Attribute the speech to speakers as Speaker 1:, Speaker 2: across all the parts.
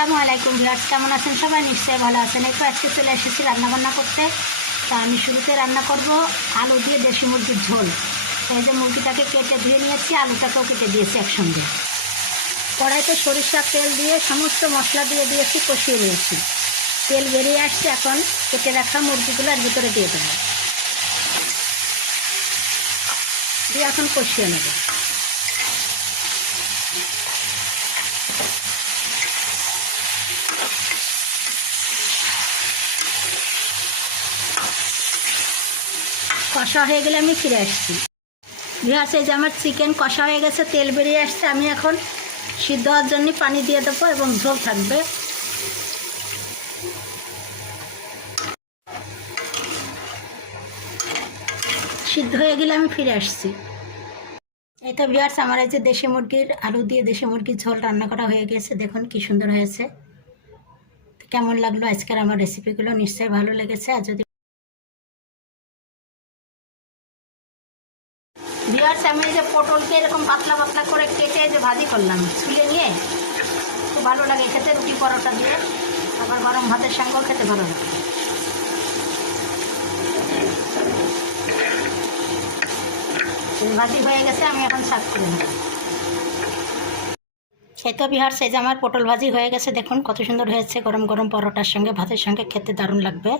Speaker 1: আসসালামু আলাইকুম ভিউয়ার্স, কেমন আছেন সবাই? নিশ্চয়ই ভালো আছেন। একটু আজকে চলে এসেছি রান্না বান্না করতে। তা আমি শুরুতে রান্না করব আলু দিয়ে দেশি মুরগির ঝোল। এই যে মুরগিটাকে কেটে ধুয়ে নিয়েছি, আলুটাকেও কেটে দিয়েছি একসঙ্গে। কড়াইতে সরিষা তেল দিয়ে সমস্ত মশলা দিয়ে দিয়েছি, কষিয়ে নিয়েছি। তেল বেরিয়ে আসছে, এখন কেটে রাখা মুরগিগুলো এর ভিতরে দিয়ে দেবো। দিয়ে এখন কষিয়ে নেব। কষা হয়ে গেলে আমি ফিরে আসছি। ভিহাসে যে আমার চিকেন কষা হয়ে গেছে, তেল বেরিয়ে আসছে, আমি এখন সিদ্ধ হওয়ার জন্য পানি দিয়ে দেবো এবং ঝোল থাকবে। সিদ্ধ হয়ে গেলে আমি ফিরে আসছি। এই তো বিহার আমার এই যে দেশি মুরগির আলু দিয়ে দেশি মুরগির ঝোল রান্না করা হয়ে গেছে, দেখুন কি সুন্দর হয়েছে। কেমন লাগল আজকের আমার রেসিপিগুলো নিশ্চয়ই ভালো লেগেছে। আর যদি ভিয়ার্স আমি যে পটলকে এরকম পাতলা পাতলা করে কেটে যে ভাজি করলাম, ছুলে নিয়ে, খুব ভালো লাগে খেতে রুটি পরোটা দিয়ে। আবার গরম ভাতের সঙ্গেও খেতে ভালো লাগে। ভাজি হয়ে গেছে, আমি এখন শাক করে নেব। সেই তো বিহার যে আমার পটল ভাজি হয়ে গেছে। দেখুন কত সুন্দর হয়েছে গরম গরম পরোটার সঙ্গে, ভাতের সঙ্গে। খেতে দারুণ লাগবে।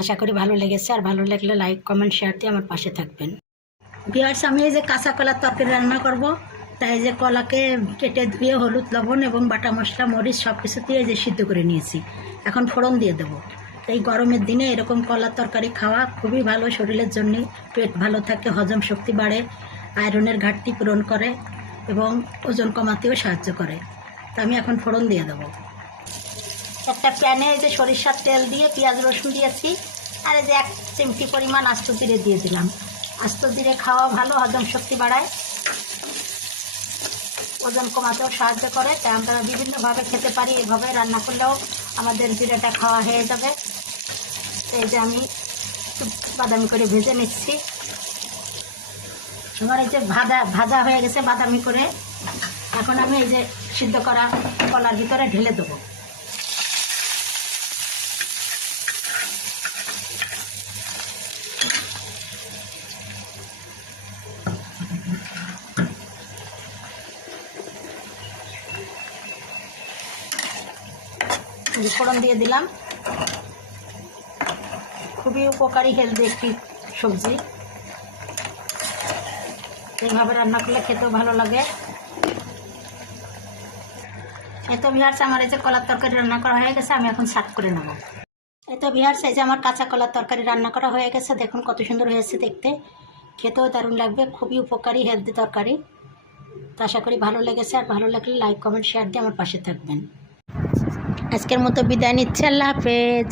Speaker 1: আশা করি ভালো লেগেছে। আর ভালো লাগলে লাইক কমেন্ট শেয়ার দিয়ে আমার পাশে থাকবেন। বিহার্স আমি এই যে কাঁচা কলার তরকারি রান্না করব, তাই যে কলাকে কেটে ধুয়ে হলুদ, লবণ এবং বাটা, মশলা, মরিচ সব কিছু দিয়ে যে সিদ্ধ করে নিয়েছি। এখন ফোড়ন দিয়ে দেবো। এই গরমের দিনে এরকম কলার তরকারি খাওয়া খুবই ভালো। শরীরের জন্য পেট ভালো থাকে, হজম শক্তি বাড়ে, আয়রনের ঘাটতি পূরণ করে। এবং ওজন কমাতেও সাহায্য করে। তো আমি এখন ফোড়ন দিয়ে দেবো। একটা প্যানে এই যে সরিষার তেল দিয়ে পেঁয়াজ রসুন দিয়েছি, আর এই যে এক চিমটি পরিমাণ আস্ত জিরে দিয়ে দিলাম। আস্ত জিরে খাওয়া ভালো, হজম শক্তি বাড়ায়। ওজন কমাতেও সাহায্য করে, তাই আমরা বিভিন্নভাবে খেতে পারি, এভাবে রান্না করলেও আমাদের জিরেটা খাওয়া হয়ে যাবে। এই যে আমি বাদামি করে ভেজে নিচ্ছি। এবার এই যে ভাজা ভাজা হয়ে গেছে বাদামি করে। এখন আমি এই যে সিদ্ধ করা কলার ভিতরে ঢেলে দেবো। ফোড়ন দিয়ে দিলাম। খুবই উপকারী হেলদি একটি সবজি। এইভাবে রান্না করলে খেতেও ভালো লাগে। এত বিহার আমার এই যে কলার তরকারি রান্না করা হয়ে গেছে, আমি এখন শাক করে নেব। এত বিহার এই যে আমার কাঁচা কলার তরকারি রান্না করা হয়ে গেছে, দেখুন কত সুন্দর হয়েছে দেখতে। খেতেও দারুণ লাগবে, খুবই উপকারী হেলদি তরকারি। তো আশা করি ভালো লেগেছে, আর ভালো লাগলে লাইক কমেন্ট শেয়ার দিয়ে আমার পাশে থাকবেন। আজকের মতো বিদায় নিচ্ছে, আল্লাহ হাফেজ।